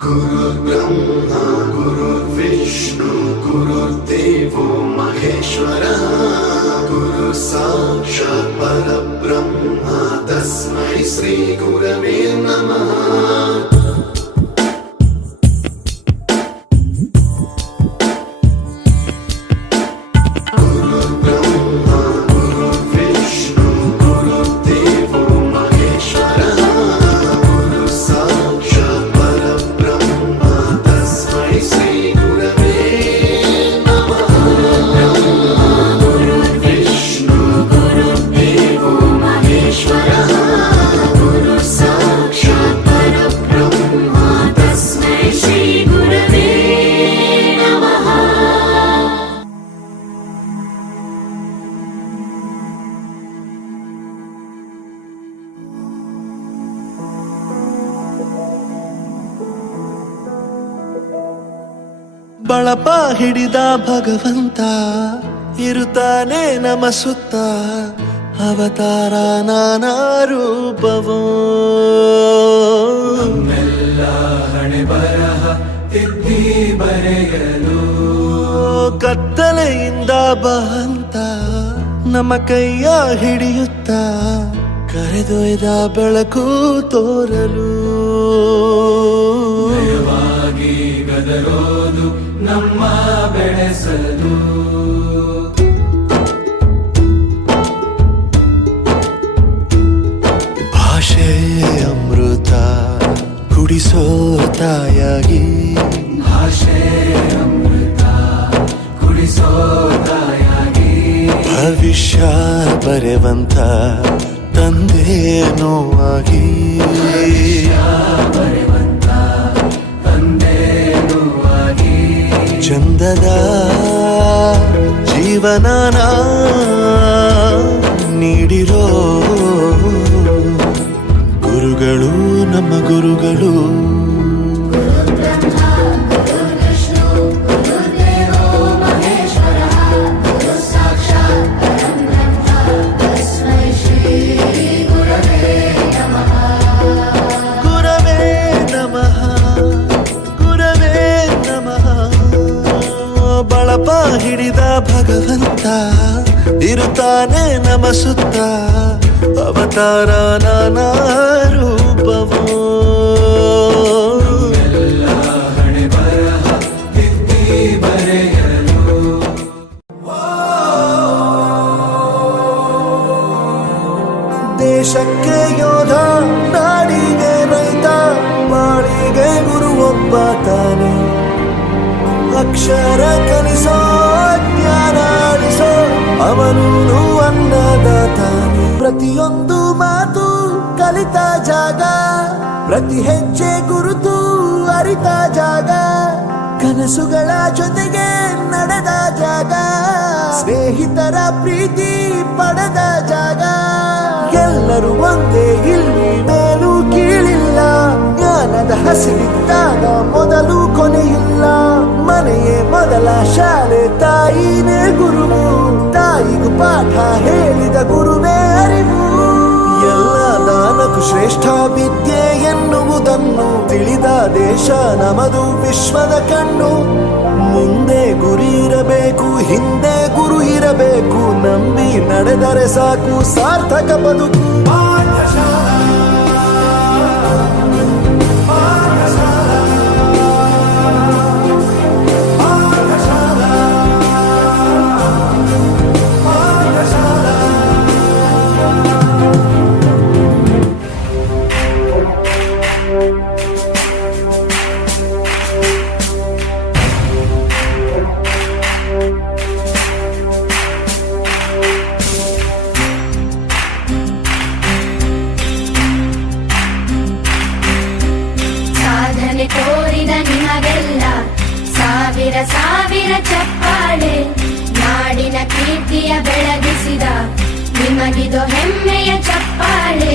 गुरुर्ब्रह्मा गुरुर्विष्णु गुरुर्देवो महेश्वरः गुरु साक्षात् परब्रह्म तस्मै श्री गुरवे नमः। ಬಳಪ ಹಿಡಿದ ಭಗವಂತ ಇರುತ್ತಾನೆ ನಮ ಸುತ್ತ ಅವತಾರ ನಾನಾ ರೂಪವೋ ನಮ್ಮೆಲ್ಲ ಹಣೆ ಬರಹ ತಿದ್ದಿ ಬರೆಯಲು ಕತ್ತಲೆಯಿಂದ ಬಂತ ನಮ್ಮ ಕೈಯ ಹಿಡಿಯುತ್ತ ಕರೆದೊಯ್ದ ಬೆಳಕು ತೋರಲು ಭಯವಾಗಿ ಗದರೋದು ನಮ್ಮ ಬೆಳೆಸಲು ಭಾಷೆ ಅಮೃತ ಕುಡಿಸೋ ತಾಯಾಗಿ ಭಾಷೆ ಅಮೃತ ಕುಡಿಸೋ ತಾಯಾಗಿ ಭವಿಷ್ಯ ಬರೆವಂತ ತಂದೇನೋ ಆಗಿ ಬರೆವಂತ ತಂದೇನೂ ಆಗಿ ಚಂದದ ಜೀವನನ ನೀಡಿರೋ ಗುರುಗಳು ನಮ್ಮ ಗುರುಗಳು ಬಳಪ ಹಿಡಿದ ಭಗವಂತ ಇರುತ್ತಾನೆ ನಮ ಸುತ್ತ ಅವತಾರ ನಾನಾ ರೂಪವೋ ಎಲ್ಲ ಹಣೆ ಬರಹ ತಿದ್ದಿ ಬರೆಯಲು ದೇಶಕ್ಕೆ ಯೋಧ ನಾಡಿಗೆ ರೈತ ಬಾಳಿಗೆ ಗುರು ಒಬ್ಬ ತಾನೆ ಅಕ್ಷರ ಕಲಿಸೋ ಜ್ಞಾನ ಅಳಿಸೋ ಅವನು ಅನ್ನದಾತಾನೆ ಪ್ರತಿಯೊಂದು ಮಾತು ಕಲಿತ ಜಾಗ ಪ್ರತಿ ಹೆಜ್ಜೆ ಗುರುತು ಅರಿತ ಜಾಗ ಕನಸುಗಳ ಜೊತೆಗೆ ನಡೆದ ಜಾಗ ಸ್ನೇಹಿತರ ಪ್ರೀತಿ ಪಡೆದ ಜಾಗ ಎಲ್ಲರೂ ಒಂದೇ ಇಲ್ಲಿ ಮೇಲೂ ಕೀಳಿಲ್ಲ ಜ್ಞಾನದ ಹಸಿರಿದ್ದಾಗ ಮೊದಲು ಕೊನೆಯಿಲ್ಲ ಮನೆಯೇ ಮೊದಲ ಶಾಲೆ ತಾಯಿನೇ ಗುರುವು ತಾಯಿಗೂ ಪಾಠ ಹೇಳಿದ ಗುರುವೇ ಅರಿವು ಎಲ್ಲ ದಾನಕ್ಕೂ ಶ್ರೇಷ್ಠ ವಿದ್ಯೆ ಎನ್ನುವುದನ್ನು ತಿಳಿದ ದೇಶ ನಮದು ವಿಶ್ವದ ಕಣ್ಣು ಮುಂದೆ ಗುರಿ ಇರಬೇಕು ಹಿಂದೆ ಗುರು ಇರಬೇಕು ನಂಬಿ ನಡೆದರೆ ಸಾಕು ಸಾರ್ಥಕ ಬದುಕು ತೋರಿದ ನಿಮಗೆಲ್ಲ ಸಾವಿರ ಸಾವಿರ ಚಪ್ಪಾಳೆ ನಾಡಿನ ಕೀರ್ತಿಯ ಬೆಳಗಿಸಿದ ನಿಮಗಿದು ಹೆಮ್ಮೆಯ ಚಪ್ಪಾಳೆ।